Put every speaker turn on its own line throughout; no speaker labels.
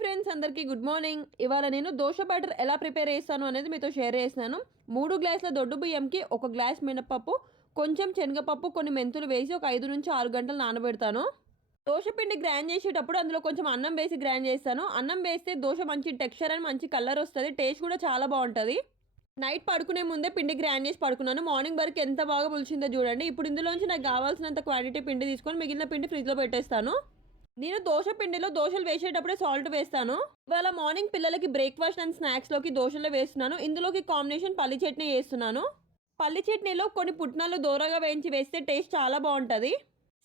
Friends అందరికీ good morning ఇవాళ నేను దోశ బ్యాటర్ ఎలా ప్రిపేర్ చేస్తాను అనేది మీతో షేర్ చేస్తున్నాను. మూడు గ్లాసుల దొడ్డు బియ్యంకి ఒక గ్లాస్ మినపప్పు కొంచెం శనగపప్పు కొన్ని మెంతులు వేసి ఒక ఐదు నుంచి ఆరు గంటలు నానబెడతాను. దోశ పిండి గ్రైండ్ చేసేటప్పుడు అందులో కొంచెం అన్నం వేసి గ్రైండ్ చేస్తాను. అన్నం వేస్తే దోశ మంచి టెక్స్చర్ అని మంచి కలర్ వస్తుంది. టేస్ట్ కూడా చాలా బాగుంటుంది. నైట్ పడుకునే ముందే పిండి గ్రైండ్ చేసి పడుకున్నాను. మార్నింగ్ వరకు ఎంత బాగా పులిచిందో చూడండి. ఇప్పుడు ఇందులోంచి నాకు కావాల్సినంత క్వాంటిటీ పిండి తీసుకొని మిగిలిన పిండి ఫ్రిడ్జ్లో పెట్టేస్తాను. నేను దోశ పిండిలో దోశలు వేసేటప్పుడే సాల్ట్ వేస్తాను. ఇవాళ మార్నింగ్ పిల్లలకి బ్రేక్ఫాస్ట్ అండ్ స్నాక్స్లోకి దోశలు వేస్తున్నాను. ఇందులోకి కాంబినేషన్ పల్లి చట్నీ వేస్తున్నాను. పల్లి చట్నీలో కొన్ని పుట్నాలు దూరగా వేయించి వేస్తే టేస్ట్ చాలా బాగుంటుంది.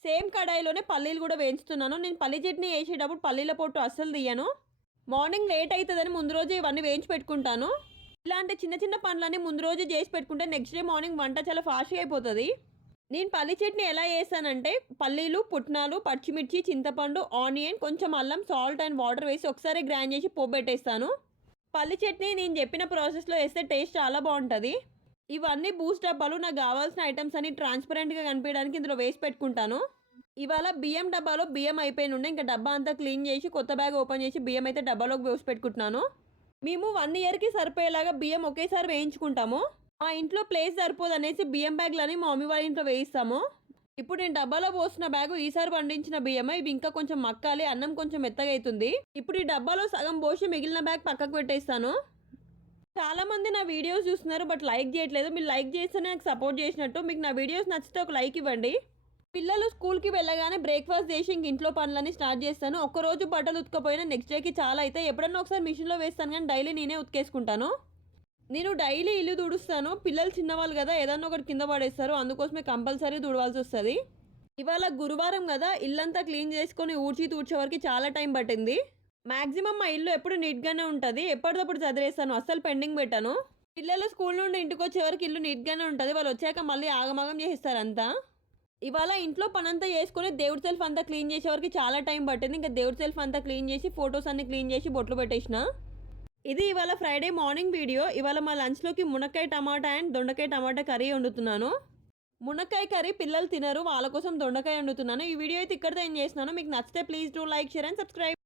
సేమ్ కడాయిలోనే పల్లీలు కూడా వేయించుతున్నాను. నేను పల్లి చట్నీ వేసేటప్పుడు పల్లీల పొట్టు అస్సలు తీయను. మార్నింగ్ లేట్ అవుతుందని ముందు రోజు ఇవన్నీ వేయించి పెట్టుకుంటాను. ఇలాంటి చిన్న చిన్న పనులన్నీ ముందు రోజు చేసి పెట్టుకుంటే నెక్స్ట్ డే మార్నింగ్ వంట చాలా ఫాస్ట్గా అయిపోతుంది. నేను పల్లి చట్నీ ఎలా చేస్తానంటే పల్లీలు పుట్నాలు పచ్చిమిర్చి చింతపండు ఆనియన్ కొంచెం అల్లం సాల్ట్ అండ్ వాటర్ వేసి ఒకసారి గ్రైండ్ చేసి పోబెట్టేస్తాను పల్లి చట్నీ నేను చెప్పిన ప్రాసెస్లో వేస్తే టేస్ట్ చాలా బాగుంటుంది. ఇవన్నీ బూస్ట్ డబ్బాలు నాకు కావాల్సిన ఐటమ్స్ అన్ని ట్రాన్స్పరెంట్గా కనిపించడానికి ఇందులో వేసి పెట్టుకుంటాను. ఇవాళ బియ్యం డబ్బాలో బియ్యం అయిపోయిన ఉండే ఇంకా డబ్బా అంతా క్లీన్ చేసి కొత్త బ్యాగ్ ఓపెన్ చేసి బియ్యం అయితే డబ్బాలోకి వేసి పెట్టుకుంటున్నాను. మేము వన్ ఇయర్కి సరిపోయేలాగా బియ్యం ఒకేసారి వేయించుకుంటాము. మా ఇంట్లో ప్లేస్ సరిపోదు అనేసి బియ్యం బ్యాగ్లని మా మమ్మీ వాళ్ళ ఇంట్లో వేయిస్తాము. ఇప్పుడు నేను డబ్బాలో పోసిన బ్యాగు ఈసారి పండించిన బియ్యమే ఇవి ఇంకా కొంచెం మక్కాలి అన్నం కొంచెం మెత్తగా అవుతుంది ఇప్పుడు ఈ డబ్బాలో సగం పోసి మిగిలిన బ్యాగ్ పక్కకు పెట్టేస్తాను. చాలా మంది నా వీడియోస్ చూస్తున్నారు బట్ లైక్ చేయట్లేదు. మీరు లైక్ చేస్తేనే నాకు సపోర్ట్ చేసినట్టు. మీకు నా వీడియోస్ నచ్చితే ఒక లైక్ ఇవ్వండి. పిల్లలు స్కూల్కి వెళ్ళగానే బ్రేక్ఫాస్ట్ చేసి ఇంక ఇంట్లో పనులన్నీ స్టార్ట్ చేస్తాను. ఒక్క రోజు బట్టలు ఉతకపోయినా నెక్స్ట్ డేకి చాలా అయితే ఎప్పుడన్నా ఒకసారి మిషన్లో వేస్తాను కానీ డైలీ నేనే ఉతికేసుకుంటాను. నేను డైలీ ఇల్లు తుడుస్తాను. పిల్లలు చిన్నవాళ్ళు కదా ఏదన్నా ఒకటి కింద పడేస్తారు. అందుకోసమే కంపల్సరీ తుడవాల్సి వస్తుంది. ఇవాళ గురువారం కదా ఇల్లంతా క్లీన్ చేసుకొని ఊడ్చి తూడ్చే వరకు చాలా టైం పట్టింది. మ్యాక్సిమం మా ఇల్లు ఎప్పుడు నీట్గానే ఉంటుంది. ఎప్పటికప్పుడు చదివేస్తాను. అస్సలు పెండింగ్ పెట్టాను. పిల్లలు స్కూల్ నుండి ఇంటికి వచ్చే వరకు ఇల్లు నీట్గానే ఉంటుంది. వాళ్ళు వచ్చాక మళ్ళీ ఆగమాగం చేస్తారు అంతా. ఇవాళ ఇంట్లో పనంతా చేసుకొని దేవుడి సెల్ఫ్ అంతా క్లీన్ చేసే వరకు చాలా టైం పట్టింది. ఇంకా దేవుడి సెల్ఫ్ అంతా క్లీన్ చేసి ఫొటోస్ అన్ని క్లీన్ చేసి బొట్లు పెట్టేసిన. ఇది ఇవాళ ఫ్రైడే మార్నింగ్ వీడియో ఇవాళ మా లంచ్లోకి మునక్కాయ టమాటా అండ్ దొండకాయ టమాటా కర్రీ వండుతున్నాను. మునక్కాయ కర్రీ పిల్లలు తినరు వాళ్ళ కోసం దొండకాయ వండుతున్నాను. ఈ వీడియో అయితే ఇక్కడితో ఏం చేస్తున్నాను. మీకు నచ్చితే please do like share and subscribe